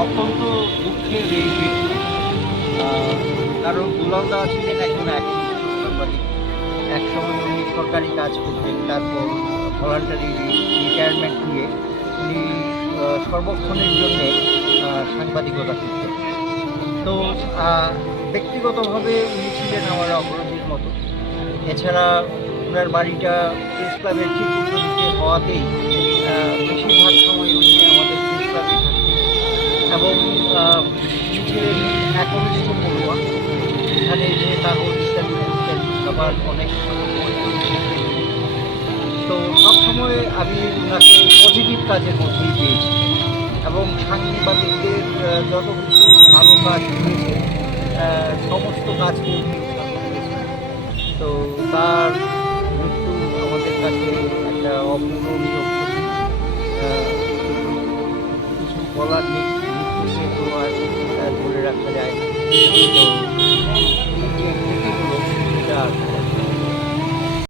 অত্যন্ত দুঃখের এই মৃত্যু। কারণ দুলাল দা ছিলেন একজন সাংবাদিক। একসময় উনি সরকারি কাজ করতেন, তারপর ভলান্টারি রিটায়ারমেন্ট নিয়ে উনি সর্বক্ষণের জন্যে সাংবাদিকতা করতেন। তো ব্যক্তিগতভাবে উনি ছিলেন আমার অগ্রজীর মতো। এছাড়া ওনার বাড়িটা প্রেস ক্লাবের ঠিক উল্টো দিকে হওয়াতেই বেশিরভাগ সময় উনি আমাদের প্রেস ক্লাবে থাকতেন এবং উনি ছিলেন একনিষ্ঠ পড়ুয়া। এখানে যে কাগজ ইত্যাদি করতেন, আবার অনেক তো সবসময় আমি ওনাকে পজিটিভ কাজের মধ্যেই পেয়েছি এবং সাংবাদিকদের যত কিছু ভালো কাজ হয়েছে সমস্ত কাজকে উনি উৎসাহ দিয়েছেন। তো তার মৃত্যু আমাদের কাছে একটা অপূরণীয় ক্ষতি। কিছু বলার নেই, মৃত্যুকে তো আর ধরে রাখা যায় না। তো